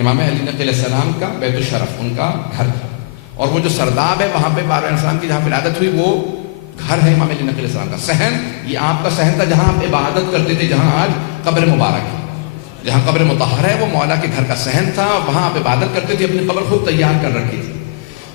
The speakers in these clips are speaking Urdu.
امام علی نقی علیہ السلام کا بیت الشرف ان کا گھر تھا، اور وہ جو سرداب ہے وہاں پہ بارہ علیہ السلام کی جہاں ولادت ہوئی وہ گھر ہے امام علی نقی علیہ السلام کا۔ صحن یہ آپ کا صحن تھا جہاں آپ عبادت کرتے تھے، جہاں آج قبر مبارک ہے، جہاں قبر مطہر ہے وہ مولا کے گھر کا صحن تھا، وہاں آپ عبادت کرتے تھے، اپنی قبر خود تیار کر رکھی تھی۔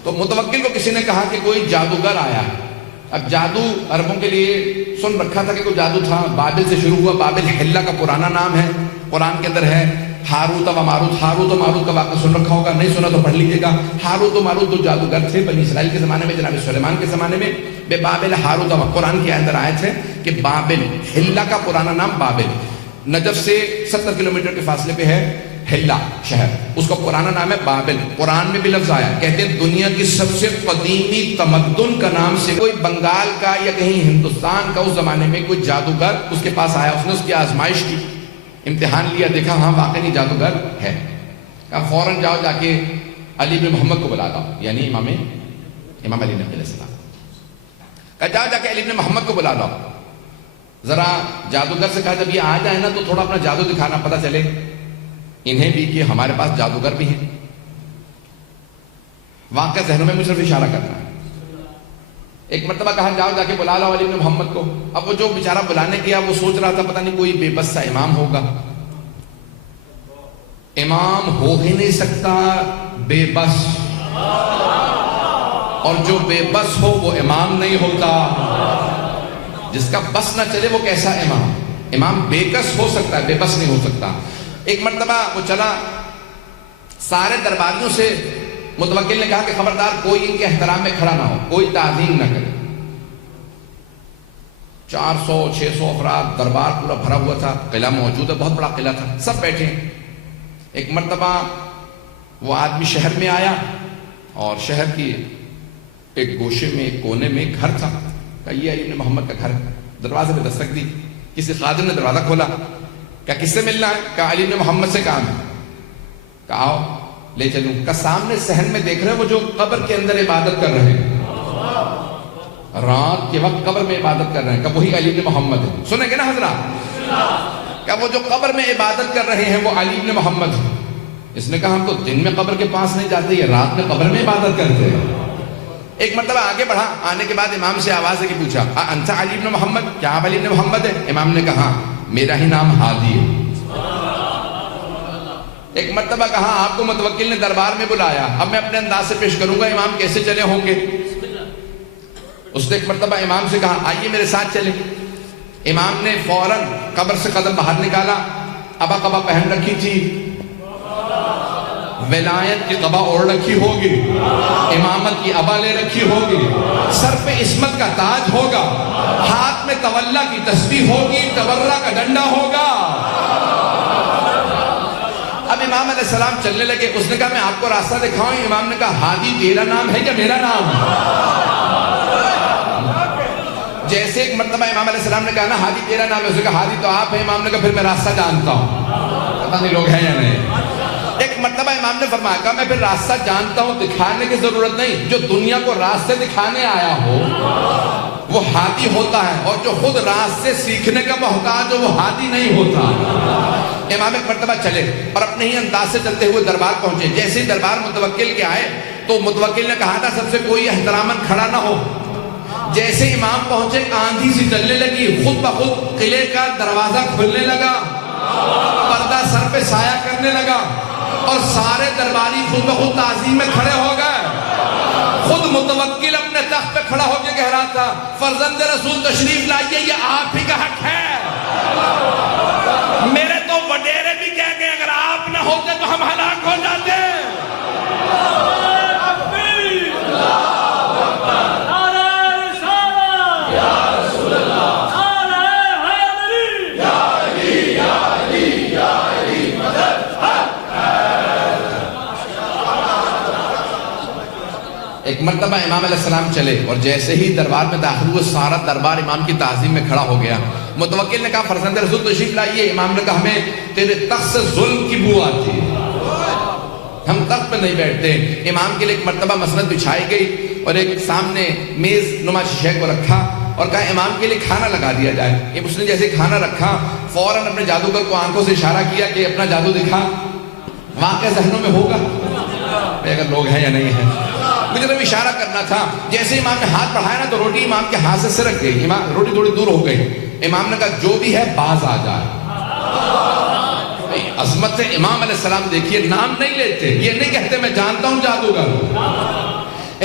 تو متوکل کو کسی نے کہا کہ کوئی جادوگر آیا ہے۔ اب جادو عربوں کے لیے سن رکھا تھا کہ کوئی جادو تھا، بابل سے شروع ہوا، بابل حلہ کا پرانا نام ہے، قرآن کے اندر ہے۔ ہاروت و ماروت، ہاروت و ماروت کا واقعہ سن رکھا ہوگا، نہیں سنا تو پڑھ لیجیے گا۔ ہاروت و ماروت دو جادوگر تھے بنی اسرائیل کے زمانے میں، جناب سلیمان کے زمانے میں۔ بے بابل ہاروت و قرآن کے اندر آئے تھے کہ بابل حلہ کا پرانا نام بابل، نجف سے 70 کلومیٹر کے فاصلے پہ ہے حلہ شہر، اس کا پرانا نام ہے بابل۔ قرآن میں بھی لفظ آیا، کہتے ہیں دنیا کی سب سے قدیمی تمدن کا نام سے کوئی بنگال کا یا کہیں ہندوستان کا اس زمانے میں کوئی جادوگر اس کے پاس آیا، اس نے اس کی آزمائش کی، امتحان لیا، دیکھا ہاں واقعی جادوگر ہے، کہا فوراً جاؤ جا کے علی بن محمد کو بلا لاؤ، یعنی امام علی نقی علیہ السلام، کہا جاؤ جا کے علی بن محمد کو بلا لاؤ، ذرا جادوگر سے کہا جب یہ آ جائے نا تو تھوڑا اپنا جادو دکھانا، پتہ چلے انہیں بھی کہ ہمارے پاس جادوگر بھی ہیں۔ واقعہ ذہنوں میں مجھ صرف اشارہ کرنا ہے۔ ایک مرتبہ کہا جاؤ جا کے بلا لاؤ علی بن محمد کو۔ اب وہ جو بیچارہ بلانے گیا وہ سوچ رہا تھا پتہ نہیں کوئی بے بس سا امام ہوگا، امام ہو ہی نہیں سکتا بے بس، اور جو بے بس ہو وہ امام نہیں ہوتا، جس کا بس نہ چلے وہ کیسا امام؟ امام بے کس ہو سکتا ہے، بے بس نہیں ہو سکتا۔ ایک مرتبہ وہ چلا، سارے درباریوں سے متوکل نے کہا کہ خبردار کوئی ان کے احترام میں کھڑا نہ ہو، کوئی تعظیم نہ کرے۔ 400-600 افراد، دربار پورا بھرا ہوا تھا، قلعہ موجود ہے، بہت بڑا قلعہ تھا، سب بیٹھے۔ ایک مرتبہ وہ آدمی شہر میں آیا اور شہر کی ایک گوشے میں ایک کونے میں ایک گھر تھا، کہا یہ علی بن محمد کا گھر ہے۔ دروازے پہ دستک دی، کسی خادم نے دروازہ کھولا، کہا کس سے ملنا ہے؟ کہا علی بن محمد سے کام ہے۔ کہا آؤ لے چلوں۔ کہا سامنے صحن میں دیکھ رہے ہیں وہ جو قبر کے اندر عبادت کر رہے ہیں، رات کے وقت قبر میں عبادت کر رہے ہیں، کہا وہی علی بن محمد ہے۔ سنیں گے نا حضرات؟ کہا وہ جو قبر میں عبادت کر رہے ہیں وہ علی بن محمد ہے۔ اس نے کہا ہم تو دن میں قبر کے پاس نہیں جاتے، یہ رات میں قبر میں عبادت کرتے ہیں۔ ایک مرتبہ آگے بڑھا، آنے کے بعد امام سے آواز ہے کہ پوچھا انت علی بن محمد، کیا آپ علی بن محمد ہے؟ امام نے کہا میرا ہی نام ہادی ہے۔ ایک مرتبہ کہا آپ کو متوکل نے دربار میں بلایا، اب میں اپنے انداز سے پیش کروں گا، امام کیسے چلے ہوں گے؟ اس نے ایک مرتبہ امام سے کہا آئیے میرے ساتھ چلے۔ امام نے فوراً قبر سے قدم باہر نکالا، ابا قبا پہن رکھی تھی، ولایت کی قبا اوڑھ رکھی ہوگی، امامت کی ابا لے رکھی ہوگی، سر پہ عصمت کا تاج ہوگا، ہاتھ میں تولا کی تسبیح ہوگی، تورا کا ڈنڈا ہوگا۔ اب امام علیہ السلام چلنے لگے، اس نے کہا میں آپ کو راستہ دکھاؤں؟ امام نے کہا ہادی تیرا نام ہے یا میرا نام؟ جیسے ایک مرتبہ امام علیہ السلام نے کہا نا ہادی تیرا نام ہے، اس نے کہا ہادی تو آپ ہیں۔ امام نے کہا پھر میں راستہ جانتا ہوں، پتہ نہیں لوگ ہیں یا نہیں۔ ایک مرتبہ امام نے فرمایا کہا میں پھر راستہ جانتا ہوں، دکھانے کی ضرورت نہیں، جو دنیا کو راستے دکھانے آیا ہو وہ ہادی ہوتا ہے، اور جو خود راستے سیکھنے کا محتاج ہو وہ ہادی نہیں ہوتا۔ امام ایک مرتبہ چلے اور اپنے ہی انداز سے چلتے ہوئے دربار پہنچے۔ جیسے ہی دربار متوکل کے آئے تو متوکل نے کہا تھا سب سے کوئی احتراماً کھڑا نہ ہو۔ جیسے امام پہنچے آندھی سی چلنے لگی، خود بخود قلعے کا دروازہ کھلنے لگا، پردہ سر پہ سایہ کرنے لگا، اور سارے درباری خود بخود تعظیم میں کھڑے ہو گئے۔ خود متوکل اپنے تخت پہ کھڑا ہو کے کہہ رہا تھا فرزند رسول تشریف لائیے، یہ آپ ہی کا حق ہے۔ میرے تو وڈیرے بھی کہہ گئے اگر آپ نہ ہوتے تو ہم ہلاک ہو جاتے۔ ایک مرتبہ امام علیہ السلام چلے اور جیسے ہی دربار میں داخل ہوئے سارا دربار امام کی تعظیم میں کھڑا ہو گیا۔ متوکل نے کہا فرزند رسول تشریف لائیے۔ امام نے کہا ہمیں تیرے تخت سے ظلم کی بو آتی ہے، ہم تخت پہ نہیں بیٹھتے۔ امام کے لیے ایک مرتبہ مسند بچھائی گئی اور ایک سامنے میز نما شیشے کو رکھا اور کہا امام کے لیے کھانا لگا دیا جائے۔ اس نے جیسے کھانا رکھا فوراً اپنے جادوگر کو آنکھوں سے اشارہ کیا کہ اپنا جادو دکھا۔ واقعہ ذہنوں میں ہوگا اگر لوگ ہیں یا نہیں ہیں. مجھے تو اشارہ کرنا تھا, جیسے امام نے ہاتھ بڑھایا نا تو روٹی امام کے ہاتھ سے سرک گئی, امام روٹی تھوڑی دور ہو گئی. امام نے کہا جو بھی ہے باز آ جائے. عظمت امام علیہ السلام دیکھیے, نام نہیں لیتے, یہ نہیں کہتے میں جانتا ہوں جادوگر.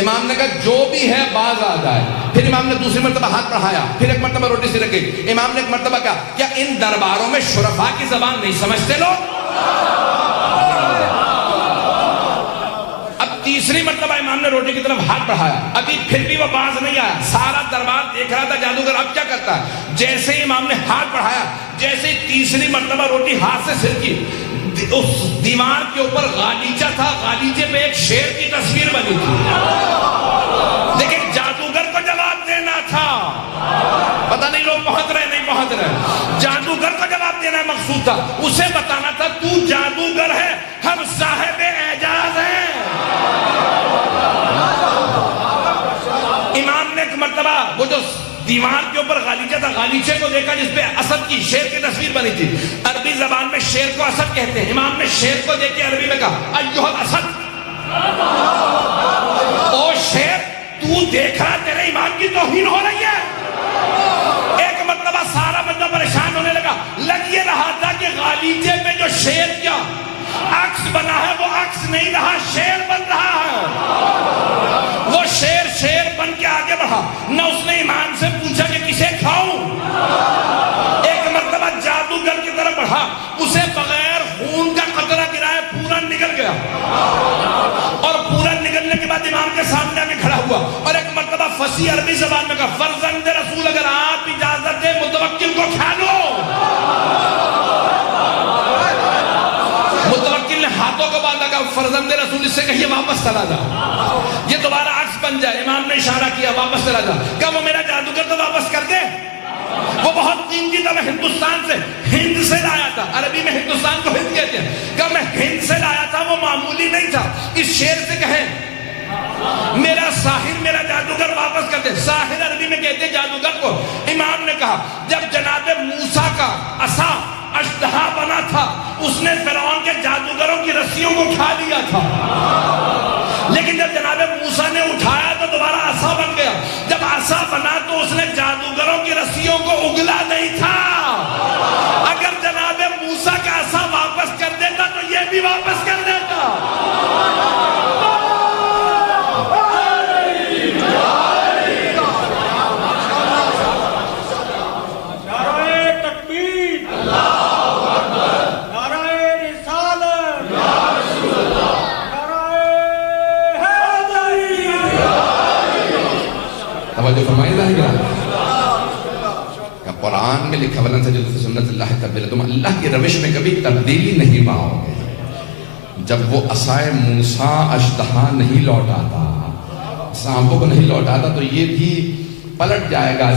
امام نے کہا جو بھی ہے باز آ جائے. پھر امام نے دوسری مرتبہ ہاتھ بڑھایا, پھر ایک مرتبہ روٹی سرک گئی. امام نے ایک مرتبہ کہا کیا ان درباروں میں شرفاء کی زبان نہیں سمجھتے لوگ؟ تیسری مرتبہ امام نے روٹی کی طرف ہاتھ بڑھایا, ابھی پھر بھی وہ باز نہیں آیا. سارا دربار دیکھ رہا تھا جادوگر اب کیا کرتا ہے. جیسے ہی امام نے ہاتھ بڑھایا, جیسے ہی تیسری مرتبہ روٹی ہاتھ سے سرکی, اس دیوار کے اوپر غالیچہ تھا, غالیچے پہ ایک شیر کی تصویر بنی تھی. لیکن جادوگر کو جواب دینا تھا, پتہ نہیں لوگ پہنچ رہے نہیں پہنچ رہے. جادوگر کو جواب دینا مقصود تھا, اسے بتانا تھا تو جادوگر ہے, ہم صاحب اعجاز ہیں. امام نے ایک مرتبہ وہ جو دیوار کے اوپر غالیچہ تھا, غالیچے کو دیکھا جس پہ اسد کی, شیر کی تصویر بنی تھی. عربی زبان میں شیر کو اسد کہتے ہیں. امام نے شیر کو دیکھ کے عربی میں کہا ایھا الاسد, او شیر تو دیکھ رہا تیرے ایمان کی توہین ہو رہی ہے. ایک مرتبہ سارا بندہ پریشان ہونے لگا. لگ یہ رہا تھا کہ غالیچے میں جو شیر کیا عکس بنا ہے وہ عکس نہیں رہا, شیر بن رہا ہے. وہ شیر بن کے آگے بڑھا, نہ اس نے امام سے پوچھا کہ کسے کھاؤں. ایک مرتبہ جادوگر کی طرف بڑھا, اسے بغیر خون کا قطرہ گرائے پورا نکل گیا, اور پورا نکلنے کے بعد امام کے سامنے آگے کھڑا ہوا, اور ایک مرتبہ فصیح عربی زبان میں کہا فرزند رسول اگر آپ اجازت دیں متوکل کو کھا لو. متوکل نے ہاتھوں کو باندھا, کہا فرزند رسول اس سے کہیے واپس چلا جا, یہ دوبارہ عکس بن جائے. امام نے اشارہ کیا واپس چلا جا. کہا وہ میرا جادوگر تو واپس کر دے, وہ بہت قیمتی تھا, میں ہندوستان سے, ہند سے لایا تھا. عربی میں ہندوستان کو ہند کہتے ہیں. کہا میں ہند سے لایا تھا, وہ معمولی نہیں تھا. اس شیر سے کہیں میرا ساحر, میرا جادوگر واپس کر دے. ساحر عربی میں کہتے ہیں جادوگر کو. امام نے کہا جب جناب موسیٰ کا عصا اشتہا بنا تھا, اس نے فرعون کے جادوگروں کی رسیوں کو کھا لیا تھا, لیکن جب جناب موسیٰ نے اٹھایا تو دوبارہ عصا بن گیا. جب عصا بنا تو اس نے جادوگروں کی رسیوں کو اگلا نہیں تھا. اگر جناب موسیٰ کا عصا واپس کر دیتا تو یہ بھی واپس کر دیتا. جو فرمائے کہ قرآن میں لکھا ولن تجد فی سنت اللہ تبدیلا, تم اللہ کی روش میں کبھی تبدیلی نہیں پاؤ گے. جب وہ عصائے موسیٰ اشتہا نہیں لوٹاتا, سانپوں کو نہیں لوٹاتا, تو یہ بھی پلٹ جائے گا.